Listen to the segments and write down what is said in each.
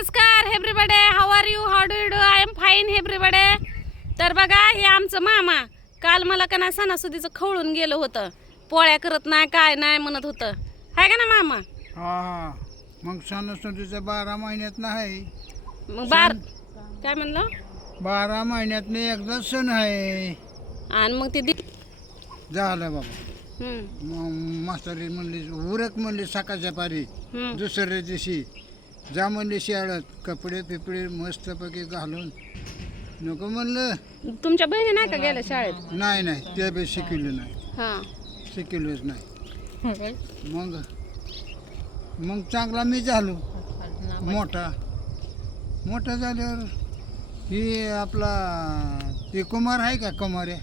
नमस्कार everybody, how are you, how do you do? I am fine everybody. तर बघा, हे आमचं मामा काल मला का नाही सणासुदीचं खवळून गेलं होतं. पोळ्या करत नाही काय नाही म्हणत होतं, हाय का ना मामा? हा मग सणासुदीचं 12 महिन्यात नाही. मग काय म्हणलं? 12 महिन्यात एकदा सण आहे. आणि मग ते झालं बाबा. मग म्हातारी म्हणली उरक म्हणली सकाळच्या पारी. दुसऱ्या दिवशी जा म्हणली शाळेत कपडे पिपडे मस्तपैकी घालून. नको म्हणलं. तुमच्या बहिणी नाही का गेल्या शाळेत? नाही नाही, ते बी शिकवलं नाही. हा, शिकवलंच नाही. मग चांगला मी झालो मोठा. मोठा झाल्यावर ही आपला ते कुमार आहे का, कुमार आहे?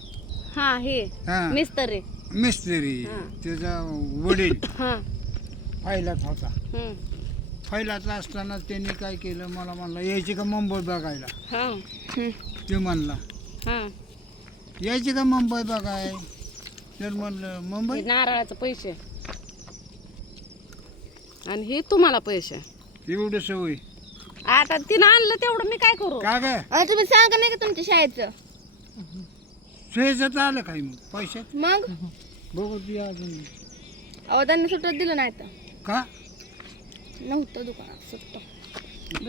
हा, हे हा मिस्त्री. मिस्त्री त्याचा वडील हा, फायलाच होता. फायलाचा असताना त्यांनी काय केलं, मला म्हणला यायची का मुंबई बघायला. हा, ते म्हणला हा. यायची का मुंबई बघाय. तर म्हणलं मुंबई. नारळाचं पैसे आणि हे तुम्हाला पैसे. एवढं सवय आता तिनं आणलं तेवढं मी काय करू? का ग तुम्ही सांगा नाही का तुमच्या शाळेचं? सहजच आलं काय मग पैशात. मग बघू दे अजून. अहो त्यांनी सुट्ट दिलं नाही तर का नव्हतं दुकानात सुट्ट.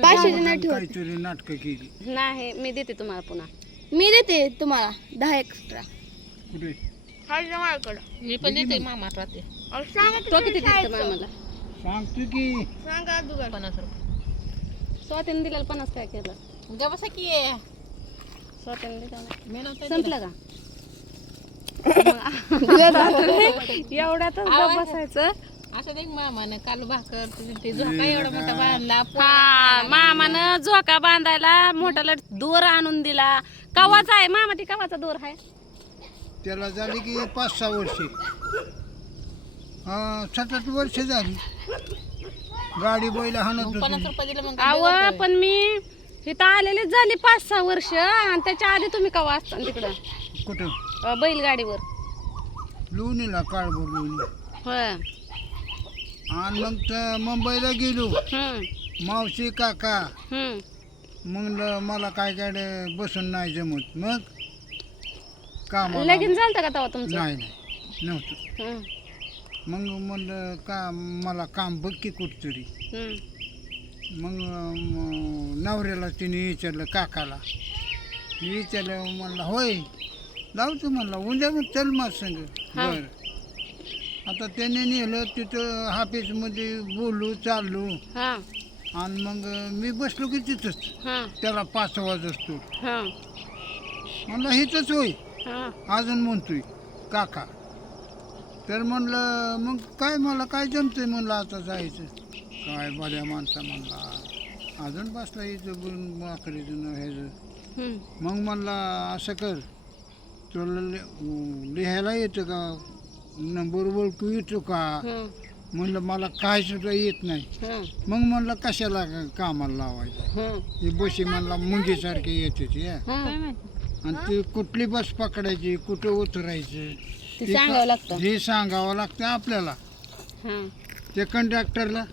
पाचशेची नाही ठेवत. काहीतरी नाटकं केली. नाही, मी देते तुम्हाला पुन्हा. मी देते तुम्हाला 10 एक्स्ट्रा. कुठे माझ्याकडं मी पण देते मामा राहते. सांगा तो किती देते मामाला? सांगतो की. सांगा दुकान 50 रुपये. स्वातीने दिलेलं 50 काय केलं? गवसा की स्वातीने दिलेलं मी नव्हतं संपलं का? एवढ्यातच गप्प बसायचं. असं देख मामानं काल भाकर ते झोका एवढा मोठा बांधला. हा, मामानं झोका बांधायला मोठाला दोर आणून दिला. कवाचा आहे मामा? ती कवाचा दोर आहे? त्याला झाली की 5-6 वर्षे. 7-8 वर्ष झाली. गाडी बैल हाणत 50 होती. रुपये दिले मग अव पण मी इथं आलेलीच झाली 5-6 वर्ष. आणि त्याच्या आधी तुम्ही कवा असता तिकडं कुठं बैलगाडीवर? लोणीला काळभोर लोणी. होय. आणि मग तर मुंबईला गेलो. मावशी काका म्हणलं मला काय काय बसून नाही जमत. मग काम लगीन झालं का तेव्हा तुमचं? नाही नाही नव्हतं. मग म्हणलं का मला काम बघ की कुठतरी. मग नवऱ्याला तिने विचारलं, काकाला विचारलं. म्हणला होय लावतो म्हणला, उद्या मग चल माझ संग. बरं. आता त्याने नेलं तिथं ऑफिसमध्ये बोललो चाललो. आणि मग मी बसलो की तिथंच. त्याला 5 वाजतो. म्हणलं हिथंच होय अजून म्हणतोय काका. तर म्हणलं मग काय मला काय जमतंय म्हणलं आता जायचं. काय बऱ्या माणसा म्हणला अजून बसला इथं बोलून माकडीचं ह्याचं. मग म्हणला असं कर, तुला लिहायला येतं का, नंबर ओळखू येतो का? म्हणलं मला काय सुद्धा येत नाही. मग म्हणलं कशाला कामाला लावायचं. हे बशी म्हणला मुंगीसारखे येते ते. आणि ती कुठली बस पकडायची, कुठं उतरायचं हे सांगावं लागतं आपल्याला. ते कंडक्टरला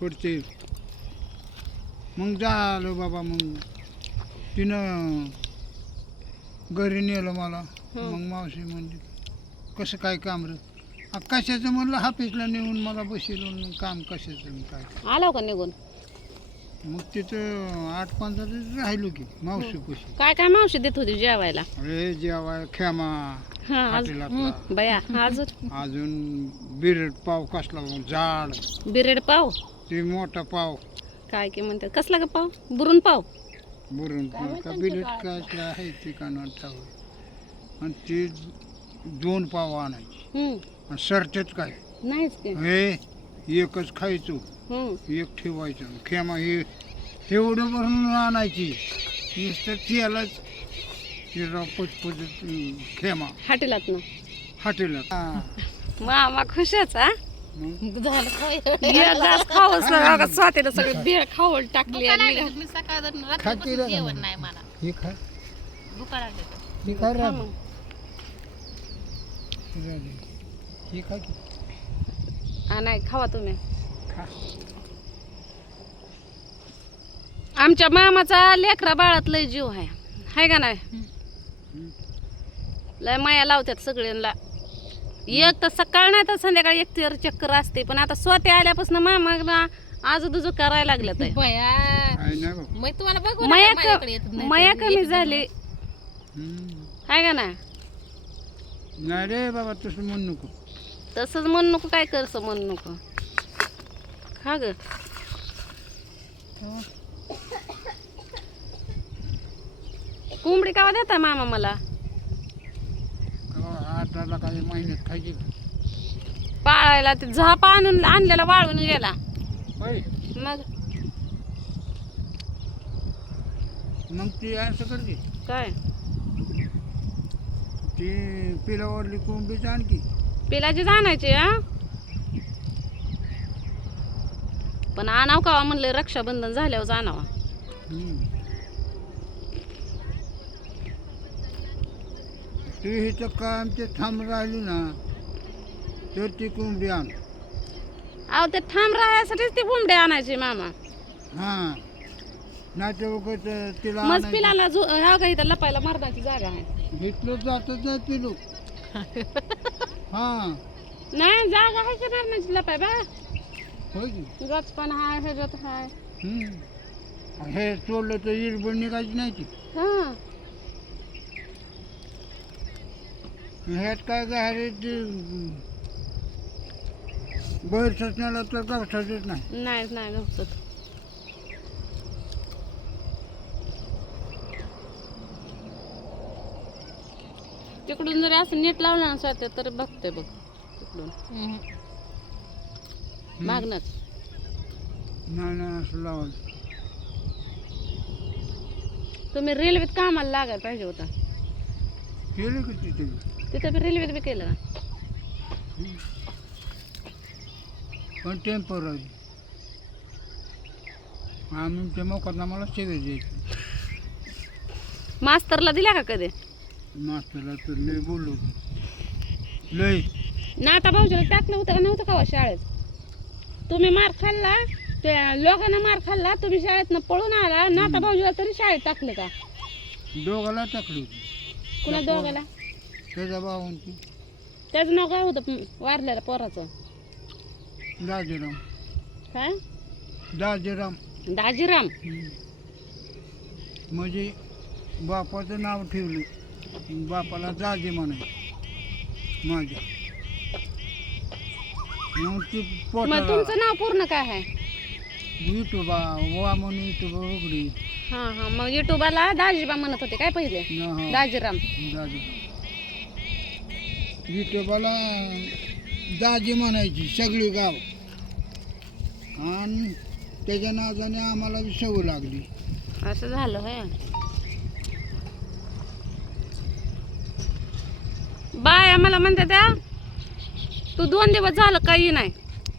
पुढचे. मग झालं बाबा. मग तिनं घरी नेलं मला. मग मावशी म्हणली कसं काय काम रे? कशाचं म्हणलं ऑफिसला नेऊन मला बसवलं. काम कशाचं काय. आलो का निघून? Hmm. मग तिथं 8-15 दिवस राहिलो की मावशी पशी. काय काय मावशी देत होती जेवायला? अरे जेवाय खेमा बया. अजून बिरड पाव कसला जाड. बिरेड पाव ते मोठा पाव. काय की म्हणतात कसला का पाव? बुरून पाव. बुरून पाव का बिरड कसला आहे ते का ठाव. आणि ते 2 पाव आणायचे. आणि सरतेत काय नाहीच की. हे एकच खायचो. एक ठेवायचं. खेमा हे एवढं भरून आणायची. नुसतं त्यालाच पचपच खेमा हाटेलात ना हॉटेलात. मामा खुशच. हा, झालं काय एकदाच खाऊच नका. स्वातीला सगळी भेळ खाऊन टाकली. मी सकाळ रात्रीपासून जेवण नाही मला. हे खा दुकानात देतो. हे खा राहू. हे खा की. नाही खावा तुम्ही. खा. आमच्या मामाचा लेकरा बाळात लय जीव आहे हाय का नाही लय माया लावतात सगळ्यांना एक तर सकाळ नाही तर संध्याकाळी एक तर चक्कर असते पण आता स्वतः आल्यापासून मामाला आजूबाजू करायला लागलं तर बया काय नाही बाबा. मग तुम्हाला बघू मया नका, माझ्याकडे येत नाही. मया कमी झाली हम्म. हाय का ना नाही रे बाबा तसं म्हणू नको. तसंच म्हणू नको काय करसं म्हणू नको खा ग कोंबडी कावा देता मामा मला आठाला काही महिन्यात खायची का? पाळायला ते झाप आणून आणलेला वाळून गेला होय. मग मग ती असं करते काय ती पिलावरली कोंबडीच आणखी पिलाची आणायची हा पण आणाव का म्हणलं रक्षाबंधन झाल्यावर आणावा हम्म. तू हिचं काम ते थांब राहिली ना तर ती कोंबडी आण. अहो ते ठाम राहायसाठीच ती कोंबडी आणायची मामा हां नाही तर उगाच तिला मग आणायची. पिलाला ह्या का इथं लपायला मरणाची जागा आहे इथलं जातच नाही पिलू हां नाही जागा आहे की मरणाची लपाय बा होय की गच पण हाय ह्याच्यात हाय हम्म. हे सोडलं तर इरबड निघायची नाही ती हा ह्यात काय गाडी बाहेर सचण्याला तर गावठाच नाही. नाही नाही गवसत तिकडून जरी असं नीट लावलं ना स्वतः तर बघते बघ तिकडून हम्म. मागणच नाही नाही असं लावायचं. तुम्ही रेल्वेत कामाला लागायला पाहिजे होता केलं की तिथे तिथं बी रेल्वेत बी केलं ना पण टेम्पररी आम्ही त्या मोकात मला सेवे द्यायची मास्तरला दिल्या का कधी मास्तरला तर लय बोललो लय नाता भाऊजीला टाकलं होतं का नव्हतं का हो शाळेत तुम्ही मार खाल्ला त्या लोकांना मार खाल्ला तुम्ही शाळेतनं पळून आला नाता भाऊजीला तरी शाळेत टाकले का दोघाला टाकली होती कुणा दोघाला त्याचा भावांची त्याचं नाव काय होतं वारलेल्या पोराचं दाजीराम काय दाजीराम दाजीराम म्हणजे बापाचं नाव ठेवलं बापाला दाजी म्हणाय माझ्या मग ती मग पोटाला तुमचं नाव पूर्ण काय आहे युट्यूबा वा म्हणून युट्यूब उघडी हा हा मग युट्यूबाला दाजीबा म्हणत होते काय पहिले हा, दाजीराम दाजी युट्यूबाला दाजी म्हणायची सगळी गाव आणि त्याच्या नादाने आम्हाला बी सवय लागली. असं झालं होय बाय आम्हाला म्हणते त्या तू 2 दिवस झालं काही नाही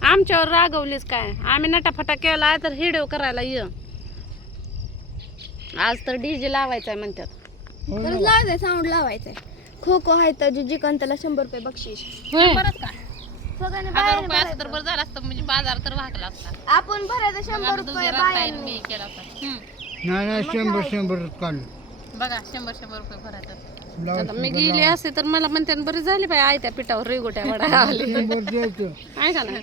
आमच्यावर रागवलीस काय आम्ही नटाफटा केला तर हिडिओ करायला ये आज तर डीजे लावायचा म्हणतात हो परत ना. लावायचंय साऊंड लावायचंय खो खो आहे तर जे जिकन त्याला 100 रुपये बक्षीस परत का सगळ्यांनी 1000 बाहेर रुपये असं तर बरं झालं असतं म्हणजे बाजार तर भागला असता आपण भरायचं 100 रुपये बाहेर मी केला होता नाही नाही 100 काढलं बघा 100 रुपये भरायचं आता मी गेली असते तर मला म्हणते बरी झाली बाई आई त्या पिठावर रेगोट्या वडा आली 100 द्यायचं. आहे का ना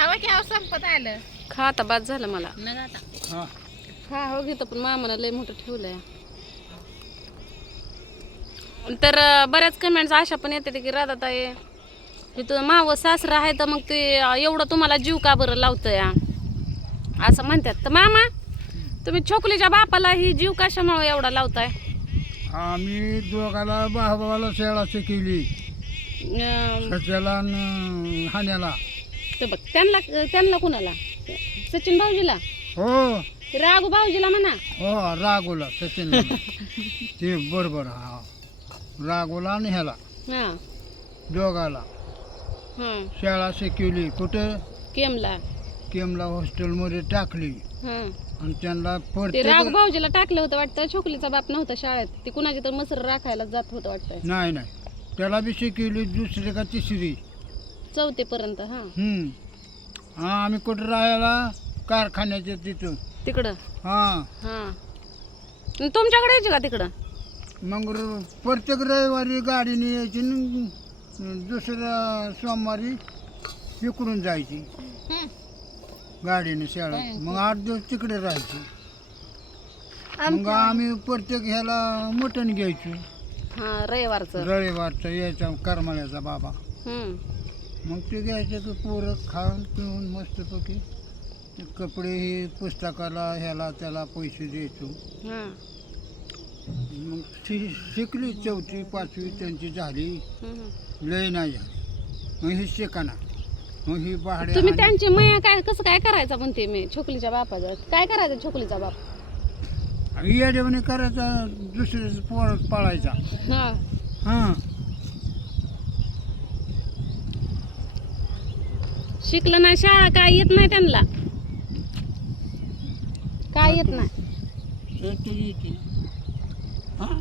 हवा की हवा संपत आलं खा आता बाद झालं मला न आता हा हा हो घेतो पण मामानं लय मोठं ठेवलंय तर बऱ्याच कमेंट्स अशा पण येते की राधाताई तिथं मावं सासरा आहे तर मग ते एवढं तुम्हाला जीव का बरं लावतंय असं म्हणतात तर मामा तुम्ही छोकलीच्या बापाला ही जीव कशामुळे एवढा लावताय आम्ही दोघाला भावाला शाळा शिकवली सच्याला आणि हाण्याला तर बघ त्यांना कुणाला सचिन भाऊजीला हो राघू भाऊजीला म्हणा हो रागोला सचिन ते बरोबर हा रागोला आणि ह्याला हा दोघाला हा शाळा शिकवली कुठं केमला केमला हॉस्टेलमध्ये टाकली हा आणि त्यांना ते प्रत्येक राघू भाऊजीला टाकलं होतं वाटतं छोकलीचा बाप नव्हता शाळेत ती कुणाची तर मसर राखायला जात होतं वाटतं नाही नाही त्याला बी शिकवली 2री का 3री 4थी पर्यंत हा हा आम्ही कुठं राहायला कारखान्याच्या तिथं तिकडं हां हां तुमच्याकडे यायची का तिकडं मग प्रत्येक रविवारी गाडीने यायची न दुसऱ्या सोमवारी इकडून जायची गाडीने शाळेत. मग 8 दिवस तिकडे राहायची. मग आम्ही प्रत्येक ह्याला मटण घ्यायचो हां रविवारचं रविवारचा यायचा करमाळ्याचा बाबा. हम्म. मग ते घ्यायचं तर पोरं खाऊन पिऊन मस्तपैकी कपडे हे पुस्तकाला ह्याला त्याला पैसे द्यायचो. हां. मग ती शिकली 4वी 5वी त्यांची झाली. हम्म. लय नाही झाली. मग ही शिकाना. मग ही भाडे तुम्ही त्यांची मया काय कसं काय करायचं म्हणते मी छोकलीच्या बापाचं काय करायचं छोकलीचा बाप येडेवणी करायचा दुसऱ्याच पोर पाळायचा. हां हां शिकलं नाही शाळा काय येत नाही त्यांना काय येत नाही तर ते येते. हां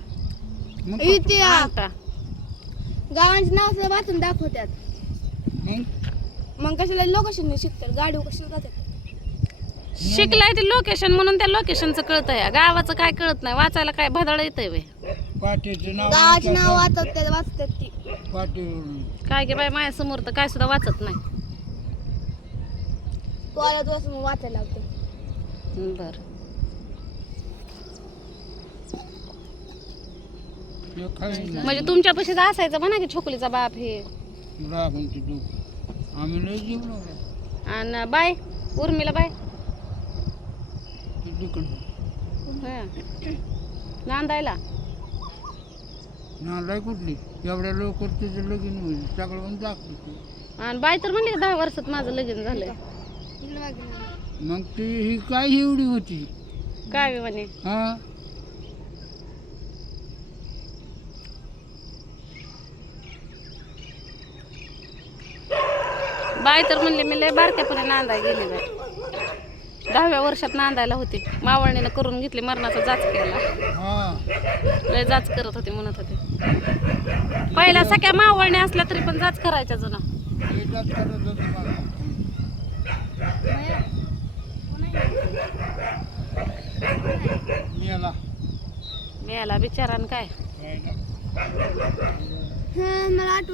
मग इथे आता गावांची नाव सुद्धा वाचून दाखवतात. मग मग कशाला लोकेशन शिकतात गाडी कशाला जातात. शिकलाय ते लोकेशन म्हणून त्या लोकेशनचं कळतंय गावाचं काय कळत नाही वाचायला काय भदाळ येतंय वे पाटीचं नाव गावाची नाव वाचतात ती पाटीवरून काय की बाय माझ्या समोर तर काय सुद्धा वाचत नाही कॉलेज वाचून वाचायला लागतं. बर म्हणजे तुमच्यापाशी असायचं म्हणा की छोकलीचा बाप हे राहून ते दोघं आम्ही लय जीव लावला आणि बाय उर्मिला बाय ते तिकडं हं. नांदायला नालाय कुठली एवढ्या लवकर तिचं लगीन होईल सगळं दाखवतो. आणि बाय तर म्हणली 10 वर्षात माझं लगीन झालंय इकडे मागे नाही. मग ती ही काय एवढी होती. काय म्हणे हां बाय तर म्हणले मी लय बारक्यापणे नांदाय गेली बाय 10व्या वर्षात नांदायला होती मावळणीनं करून घेतली मरणाचा जाच केला हां लय जाच करत होती म्हणत होते पहिल्या सगळ्या मावळण्या असल्या तरी पण जाच करायच्या जुना एकदाच करत होती मला. मेला मिळाला बिचारान काय काय ना. मला आठवण